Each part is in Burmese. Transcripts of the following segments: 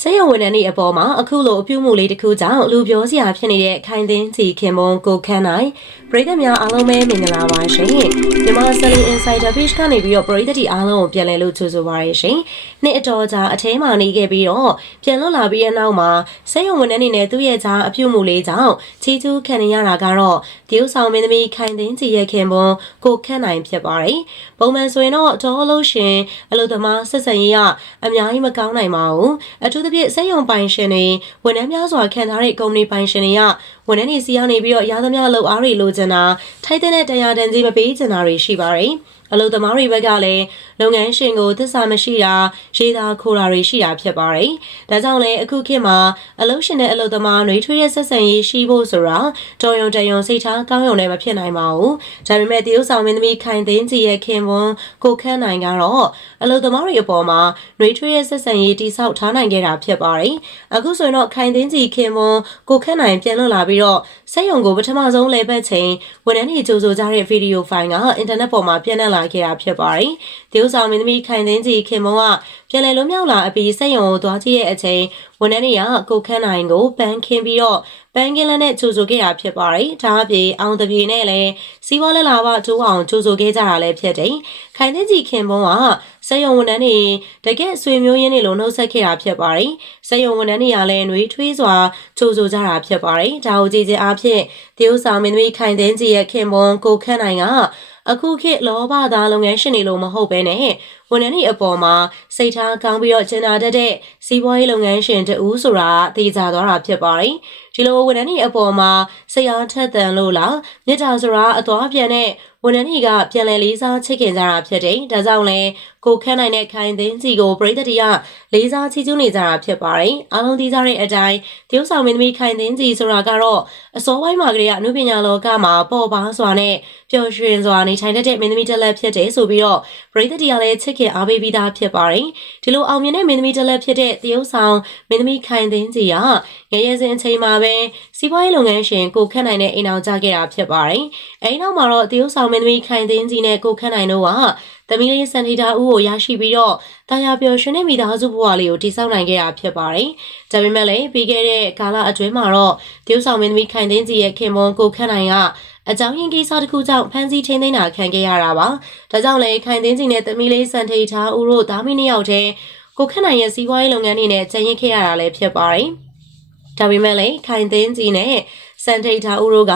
ဆေးရုံဝန်ထမ်းတွေအပေါ်မှာအခုလိုအပြုမှုလေးတစ်ခုကြောင့်လူပြောစရာဖြစ်နေတဲ့ခိုင်သင်းစီခင်မွန်ကိုခန်းနိုင်ပရိသတ်များအားလုံးပဲမင်္ဂလာပါရှင်မြန်မာ Selling Insider Page ကနေပြီးတော့ပရိသတ်တွေအားလုံးကိုပြန်လည်လို့ကြိုဆိုပါရရှင်နေ့အတော်ကြာအထဲမှာနေခဲ့ပြီးတော့ပြန်လွတ်လာပြီးတဲ့နောက်မှာဆေးရုံဝန်ထမ်းတွေနဲ့သူ့ရဲ့ကြားအပြုမှုလေးကြောင့်ချီးကျူးခံနေရတာကတော့တရုတ်ဆောင်မင်းသမီးခိုင်သင်းစီရဲ့ခင်မွန်ကိုခန်းနိုင်ဖြစ်ပါတယ်ပုံမှန်ဆိုရင်တော့ဒေါ်လို့ရှင်အလုပ်သမားဆက်ဆံရေးကအများကြီးမကောင်းနိုင်ပါဘူးအထူးသဖြင့်စက်ရုံပိုင်ရှင်တွေဝန်ထမ်းများစွာခံထားတဲ့ကုမ္ပဏီပိုင်ရှင်တွေကဝန်ထမ်းတွေစီကနေပြီးတော့ရသမျှလုပ်အားတွေလိုချင်တာထိုက်တဲ့တရားတန်ကြီးမပေးချင်တာတွေရှိပါတယ်အလုပ်သမားတွေဘက်ကလည်းလုပ်ငန်းရှင်ကိုသစ္စာမရှိတာရေးသားခိုးတာတွေရှိတာဖြစ်ပါတယ်။ဒါကြောင့်လည်းအခုခေတ်မှာအလုပ်ရှင်နဲ့အလုပ်သမားတွေထွေးတဲ့ဆက်ဆံရေးရှိဖို့ဆိုတာတော်ရုံတရုံစိတ်ထားကောင်းရုံနဲ့မဖြစ်နိုင်ပါဘူး။ဒါပေမဲ့တရုတ်ဆောင်မင်းသမီးခိုင်သိန်းကြီးရဲ့ခင်ပွန်းကိုခန့်နိုင်ကတော့အလုပ်သမားတွေအပေါ်မှာနှွေးထွေးတဲ့ဆက်ဆံရေးတိဆောက်ထားနိုင်ခဲ့တာဖြစ်ပါတယ်။အခုဆိုရင်တော့ခိုင်သိန်းကြီးခင်ပွန်းကိုခန့်နိုင်ပြန်လွတ်လာပြီးတော့စက်ရုံကိုပထမဆုံးလေပတ်ချိန်ဝန်ထမ်းတွေကြိုဆိုကြတဲ့ဗီဒီယိုဖိုင်ကအင်တာနက်ပေါ်မှာပြန့်နှံ့လာခဲ့တာဖြစ်ပါတယ်။တရုတ်ဆောင်မင်းသမီးခိုင်သိန်းကြီးခင်မုံကပြန်လည်လွတ်မြောက်လာအပြီးစက်ရုံကိုသွားကြည့်တဲ့အချိန်ဝန်ထမ်းတွေကကိုခန်းနိုင်ကိုပန်းခင်းပြီးတော့ပန်းကင်းလက်နဲ့ကြိုဆိုခဲ့တာဖြစ်ပါတယ်။ဒါအပြင်အောင်တပြေနဲ့လည်းစီးပွားလက်လာဘတိုးအောင်ကြိုဆိုခဲ့ကြတာလည်းဖြစ်တယ်။ခိုင်သိန်းကြီးခင်မုံကစက်ရုံဝန်ထမ်းတွေတကယ်ဆွေမျိုးရင်းတွေလိုနှုတ်ဆက်ခဲ့တာဖြစ်ပါတယ်။စက်ရုံဝန်ထမ်းတွေကလည်းနှွေးထွေးစွာကြိုဆိုကြတာဖြစ်ပါတယ်။ဒါကိုကြည်ချင်းအားဖြင့်တရုတ်ဆောင်မင်းသမီးခိုင်သိန်းကြီးရဲ့ခင်မုံကိုခန်းနိုင်က အခုခေတ်လောဘသားလုပ်ငန်းရှင်တွေလိုမဟုတ်ဘဲနဲ့ဝန်ထမ်းတွေအပေါ်မှာစိတ်ထားကောင်းပြီးတော့ကျင်နာတတ်တဲ့စီးပွားရေးလုပ်ငန်းရှင်တဦးဆိုတာသိကြသွားတာဖြစ်ပါတယ်။ဒီလိုဝန်ထမ်းတွေအပေါ်မှာစိတ်အားထက်သန်လို့လားမြစ်တာဆိုတာအသွားပြန်တဲ့ဝန်ထမ်းတွေကပြန်လည်လေးစားချစ်ခင်ကြတာဖြစ်တယ်။ဒါကြောင့်လဲကိုခန့်နိုင်တဲ့ခိုင်သိန်းစီကိုပြည်သက်တွေကလေးစားချီးကျူးနေကြတာဖြစ်ပါတယ်။အားလုံးသိကြတဲ့အတိုင်းတရုတ်ဆောင်မင်းသမီးခိုင်သိန်းစီဆိုတာကတော့အစောပိုင်းမှာကလေးကအမှုပညာလောကမှာပေါ်ပါစွာနဲ့ပျော်ရွှင်စွာနေထိုင်တတ်တဲ့မင်းသမီးတစ်လက်ဖြစ်တယ်ဆိုပြီးတော့ပြည်သက်တွေကလည်းချစ်ခင်အားပေးပြီးသားဖြစ်ပါတယ်။ဒီလိုအောင်မြင်တဲ့မင်းသမီးတစ်လက်ဖြစ်တဲ့တရုတ်ဆောင်မင်းသမီးခိုင်သိန်းစီကငယ်ရစဉ်အချိန်မှာပဲစီးပွားရေးလုပ်ငန်းရှင်ကိုခန့်နိုင်တဲ့အိမ်အောင်ကြခဲ့တာဖြစ်ပါတယ်။အဲဒီနောက်မှာတော့တရုတ်ဆောင်မင်းသမီးခိုင်သိန်းစီနဲ့ကိုခန့်နိုင်တို့ကသမီးလေးစန်တီတာဦးကိုရရှိပြီးတော့တာယာပျော်ရွှင်တဲ့မိသားစုဘဝလေးကိုတည်ဆောက်နိုင်ခဲ့တာဖြစ်ပါတယ်။ဒါပေမဲ့လည်းပြီးခဲ့တဲ့ကာလအတွင်းမှာတော့တရုတ်ဆောင်မင်းသမီးခိုင်သိန်းစီရဲ့ခင်မွန်ကိုခန့်နိုင်က အကြောင်းရင်းကိစ္စတစ်ခုကြောင့်ဖမ်းဆီးထိန်းသိမ်းတာခံခဲ့ရတာပါ။ဒါကြောင့်လည်းခိုင်သိန်းစီနဲ့သမီးလေးစန်တီတာဦးတို့သားမီးနှစ်ယောက်တည်းကိုခန့်နိုင်ရဲ့စီးပွားရေးလုပ်ငန်းတွေနဲ့ကျန်ရင်ခဲ့ရတာလည်းဖြစ်ပါတယ်။ဒါပေမဲ့လည်းခိုင်သိန်းစီနဲ့စန်ထိတ်တာဦးတို့က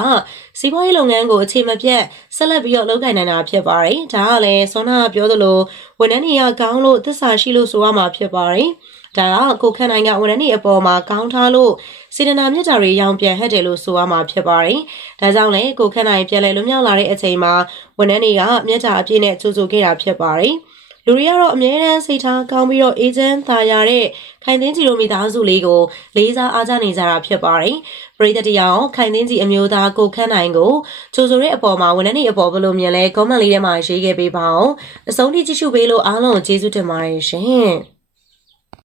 စီးပွားရေးလုပ်ငန်းကိုအခြေမပြတ်ဆက်လက်ပြီးတော့လုပ်ကိုင်နိုင်တာဖြစ်ပါတယ်။ဒါကလည်းစောနာပြောသလိုဝန်ထမ်းတွေကကောင်းလို့သစ္စာရှိလို့ဆိုရမှာဖြစ်ပါတယ်။ ဒါကကိုခန့်နိုင်ကဝန်ထမ်းတွေအပေါ်မှာကောင်းထားလို့စေတနာမြတ်တာတွေရောင်ပြန်ဟက်တယ်လို့ဆိုရမှာဖြစ်ပါတယ်။ဒါကြောင့်လည်းကိုခန့်နိုင်ပြန်လည်လွတ်မြောက်လာတဲ့အချိန်မှာဝန်ထမ်းတွေကမြတ်တာအပြည့်နဲ့ကြိုးဆိုခဲ့တာဖြစ်ပါတယ်။လူတွေကတော့အမြဲတမ်းစိတ်ထားကောင်းပြီးတော့အေဂျင့်သာရတဲ့ခိုင်သင်းကြီးလိုမိသားစုလေးကိုလေးစားအားကြနေကြတာဖြစ်ပါတယ်။ပရိသတ်တရားခိုင်သင်းကြီးအမျိုးသားကိုခန့်နိုင်ကိုချိုဆိုတဲ့အပေါ်မှာဝန်ထမ်းတွေအပေါ်ဘယ်လိုမြင်လဲ comment လေးထဲမှာရေးခဲ့ပေးပါအောင်။အဆုံးထိကြည့်ရှုပေးလို့အားလုံးကျေးဇူးတင်ပါတယ်ရှင်။